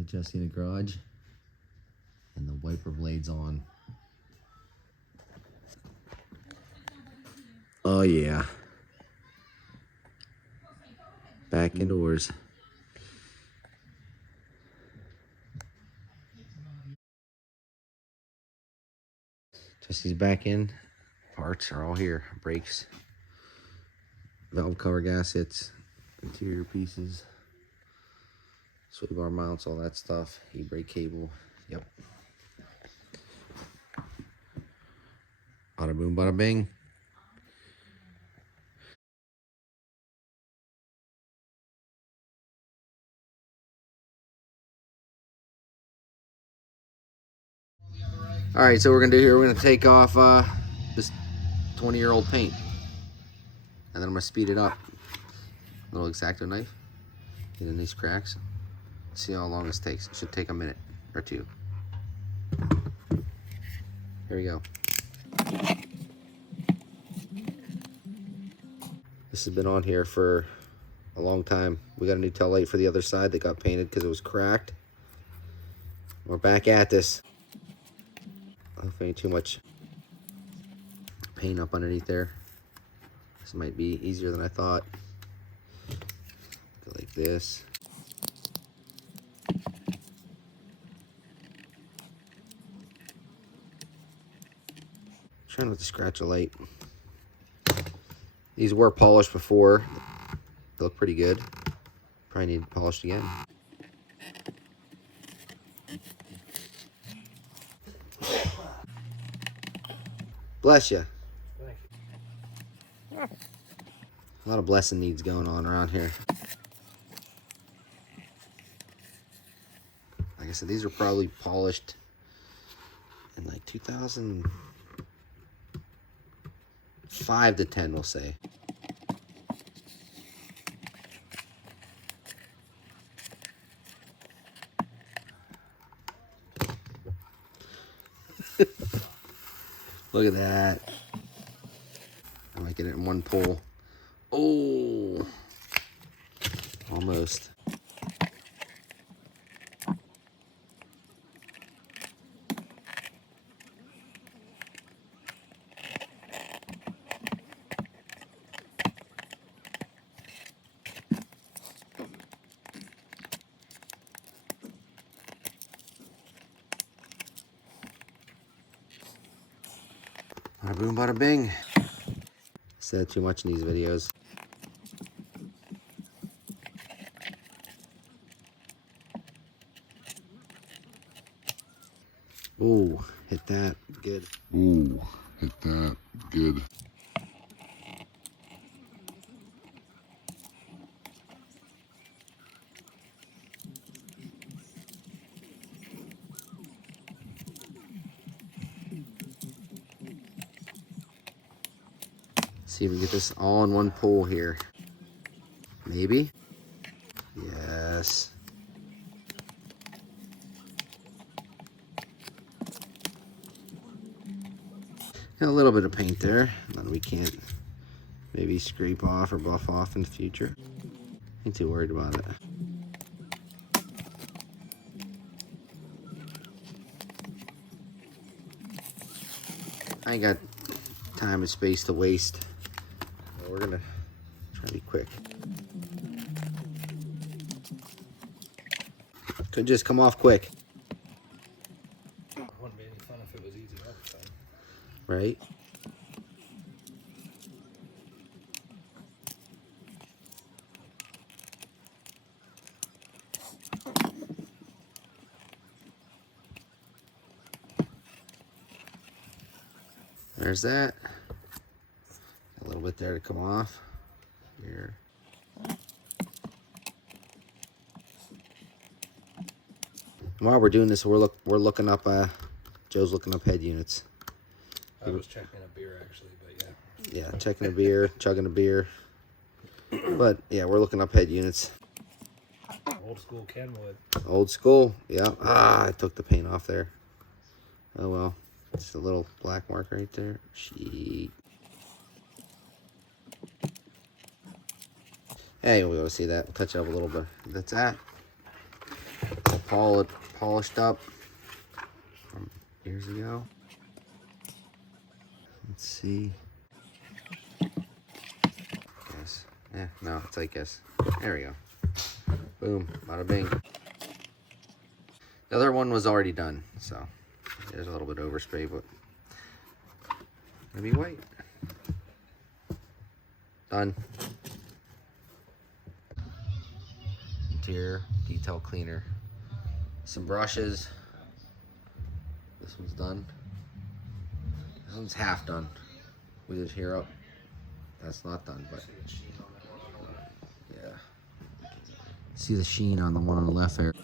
Got Justy in the garage and the wiper blades on. Oh yeah. Back indoors. Justy's back in. Parts are all here. Brakes, valve cover gaskets, interior pieces, sway bar mounts, all that stuff. E-brake cable. Yep. Bada boom, bada bing. All right, so we're gonna do here, we're gonna take off this 20-year-old paint, and then I'm gonna speed it up. Little X-Acto knife, get in these cracks. See how long this takes. It should take a minute or two. Here we go. This has been on here for a long time. We got a new taillight for the other side that got painted because it was cracked. We're back at this. Hopefully ain't too much paint up underneath there. This might be easier than I thought. Go like this. Trying not to scratch a light. These were polished before. They look pretty good. Probably need polished again. Bless you. A lot of blessing needs going on around here. Like I said, these are probably polished in like 2005 to 10, we'll say. Look at that. I might get it in one pull. Oh, almost. Bada boom, bada bing. Said too much in these videos. Ooh, hit that good. Ooh, hit that good. See if we get this all in one pull here. Maybe? Yes. Got a little bit of paint there that we can't maybe scrape off or buff off in the future. Ain't too worried about it. I ain't got time and space to waste. We're gonna try to be quick. Could just come off quick. It wouldn't be any fun if it was easy all the time. Right? There's that. A little bit there to come off. Here. And while we're doing this, we're looking up. Joe's looking up head units. I was checking a beer actually, but yeah. Yeah, checking a beer, chugging a beer. But yeah, we're looking up head units. Old school Kenwood. Old school. Yeah. Ah, I took the paint off there. Oh well. Just a little black mark right there. Sheet. Hey, we'll be able to see that. Touch it up a little bit. That's that. polished up from years ago. Let's see. Yes. Yeah, no, it's like yes. There we go. Boom. Bada bing. The other one was already done, so there's a little bit of overspray, but maybe white. Done. Interior detail cleaner. Some brushes. This one's done. This one's half done. We did here up. That's not done, but yeah. See the sheen on the one on the left there.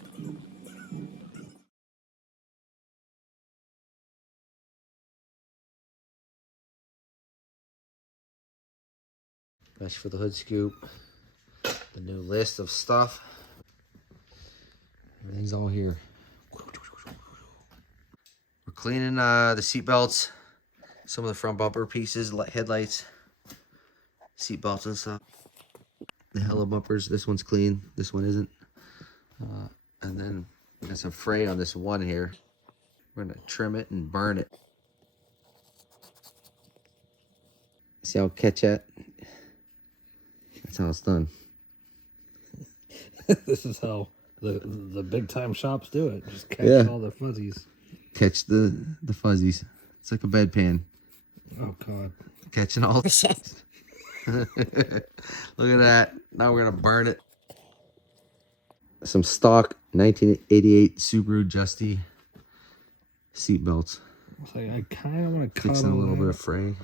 Mesh for the hood scoop. The new list of stuff. Everything's all here. We're cleaning the seat belts, some of the front bumper pieces, headlights, seat belts and stuff. The hella bumpers. This one's clean. This one isn't. And then there's some fray on this one here. We're gonna trim it and burn it. See how I catch that? That's how it's done. This is how the big time shops do it. Just catch all the fuzzies. Catch the fuzzies. It's like a bedpan. Oh God. Catching all the shit. Look at that. Now we're gonna burn it. Some stock 1988 Subaru Justy seat belts. It's like I kind of want to cut Fixing a little bit of fray.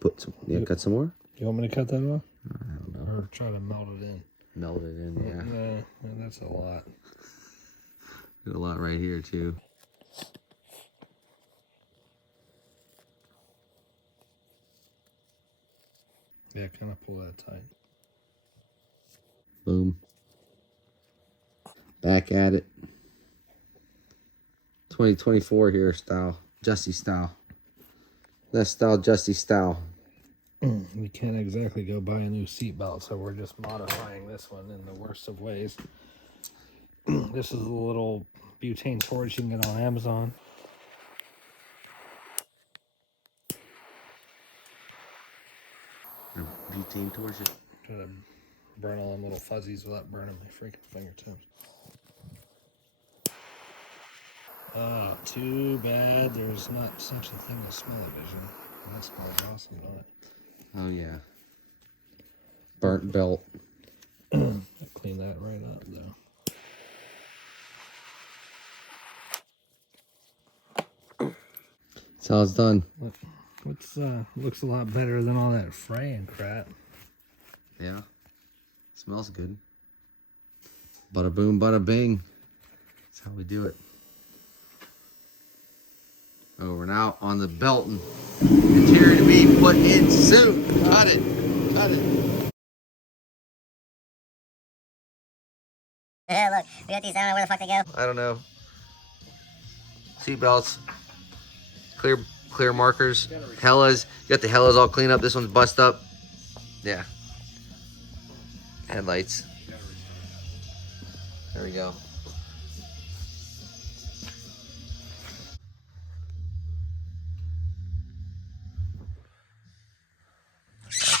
Put some. Yeah, cut some more. You want me to cut that off? I don't know. Or try to melt it in? Melt it in. Yeah. Nah, that's a lot. Got a lot right here too. Yeah, kind of pull that tight. Boom. Back at it. 2024 here style. Justy style. Ness style, Justy style. We can't exactly go buy a new seatbelt, so we're just modifying this one in the worst of ways. This is a little butane torch you can get on Amazon. Butane torch it. Try to burn all them little fuzzies without burning my freaking fingertips. Oh, too bad there's not such a thing as smell-o-vision. That smells awesome, don't it? Oh yeah. Burnt belt. I'll clean that right up though. That's how it's done. Looks a lot better than all that fraying crap. Yeah. Smells good. Bada boom, bada bing. That's how we do it. Over and out on the belt and interior to be put in soon. Cut it. Cut it. Yeah, look, we got these. I don't know where the fuck they go. I don't know. Seat belts. Clear markers. Hellas. You got the Hellas all cleaned up. This one's bust up. Yeah. Headlights. There we go.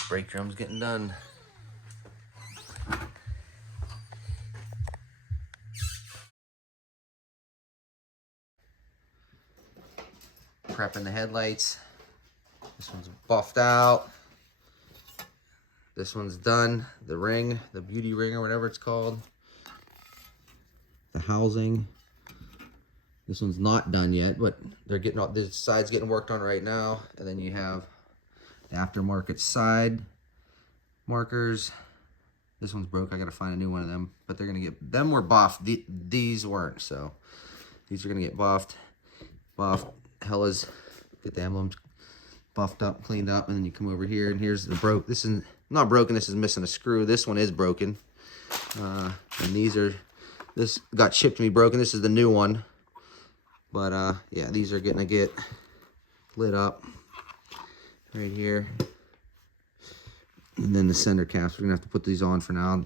Brake drum's getting done. Prepping the headlights. This one's buffed out. This one's done. The ring, the beauty ring or whatever it's called. The housing. This one's not done yet, but they're getting all this side's getting worked on right now. And then you have the aftermarket side markers. This one's broke. I gotta find a new one of them, but they're gonna get them were buffed. These weren't, so these are gonna get buffed. Hellas, get the emblems buffed up, cleaned up, and then you come over here and here's the broke. This is not broken. This is missing a screw. This one is broken, and this got shipped to me broken. This is the new one, but yeah, these are gonna get lit up right here. And then the center caps, we're gonna have to put these on for now.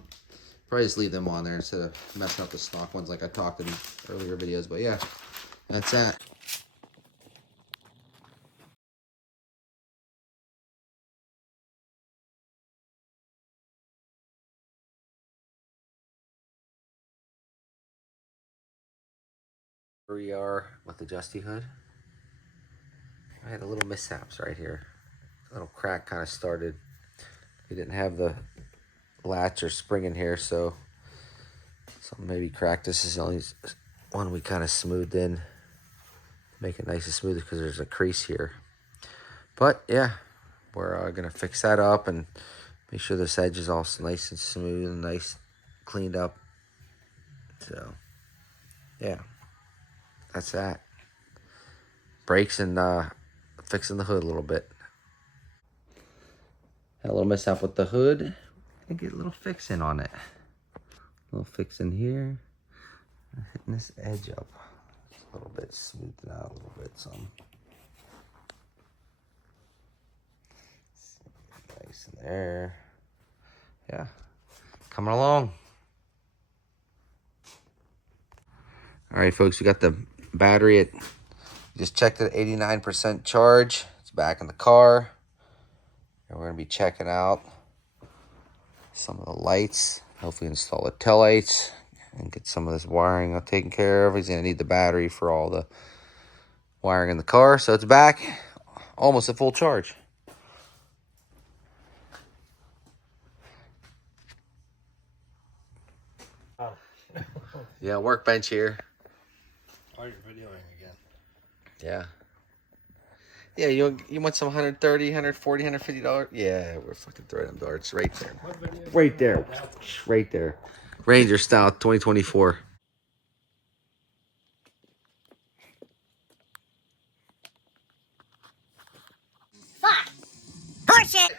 Probably just leave them on there instead of messing up the stock ones like I talked in earlier videos. But yeah, that's that. Here we are with the Justy hood. I had a little mishaps right here. A little crack kind of started. We didn't have the latch or spring in here, so something maybe cracked. This is the only one we kind of smoothed in. Make it nice and smooth because there's a crease here. But yeah, we're gonna fix that up and make sure this edge is all nice and smooth and nice cleaned up. So yeah, that's that. Brakes and fixing the hood a little bit. Had a little mishap with the hood. Gonna get a little fixing on it. A little fixing here. Hitting this edge up. It's a little bit, smoothed out a little bit some. Nice in there. Yeah, coming along. All right, folks, we got the battery at, just checked it at 89% charge. It's back in the car. And we're gonna be checking out some of the lights. Hopefully install the taillights and get some of this wiring taken care of. He's gonna need the battery for all the wiring in the car. So it's back, almost at full charge. Oh. Yeah, workbench here. Oh, you're videoing again. Yeah. Yeah, you want some 130, 140, $150? Yeah, we're fucking throwing them darts right there. Right there. Right there. Ranger style 2024. Fuck! Horseshit!